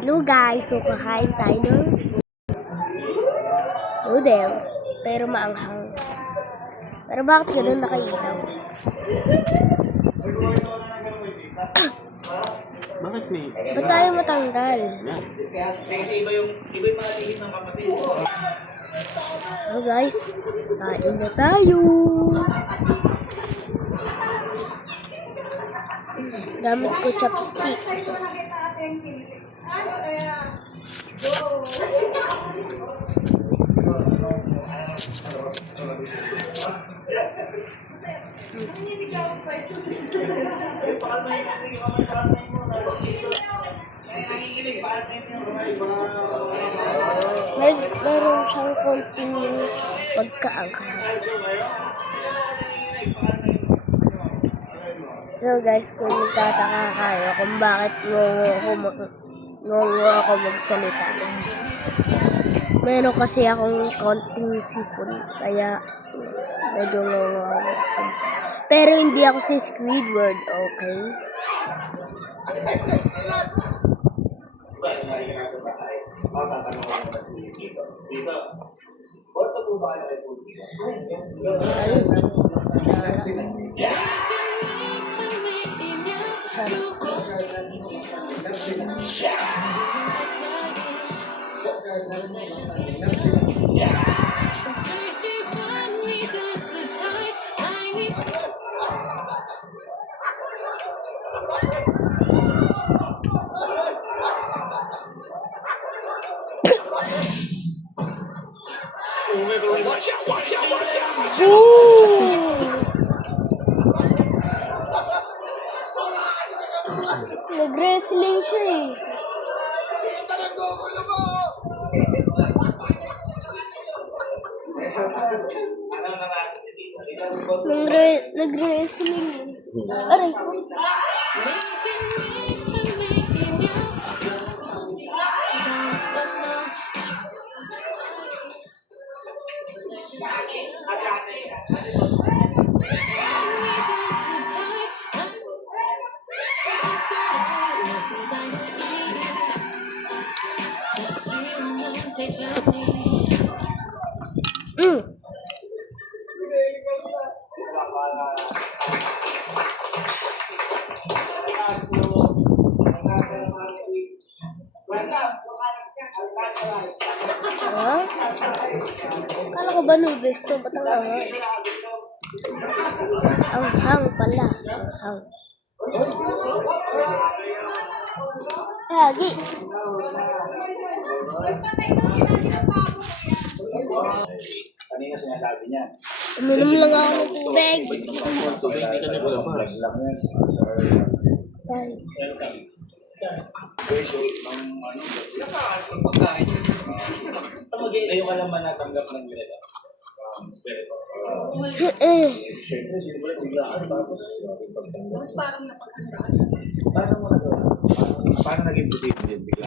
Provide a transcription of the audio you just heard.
Hello guys, so kakain tayo ng noodles, pero maanghang. Pero bakit ganun nakailaw? Bakit may? Ba't tayo matanggal? Kasi iba yung mga lihim ng kapatid. So guys, kain na tayo! Gamit ko chopstick. Meron siyang konting pagkaangkat. So guys, kung nagtataka kayo kung bakit ngongo ako magsalita. Meron kasi akong konting sipon, kaya medyo ngongo ako magsalita. Pero hindi ako si Squidward, okay? Nag-wrestling siya eh. Nag-wrestling. Aray ko. Ha? Kala ko ba noodles to? Ba't ang anghang? Anghang pala. Anghang. Lagi. Kanina sinasabi niya. Uminom lang ako ng tubig. Tubig, hindi ka naglabas. Dahil. Ngayon ka naman natanggap ng ganito. Siyempre, sino ba yung biglaan tapos Tapos parang napagandaan. paano mo nagawa? Paano naging posible yun bigla?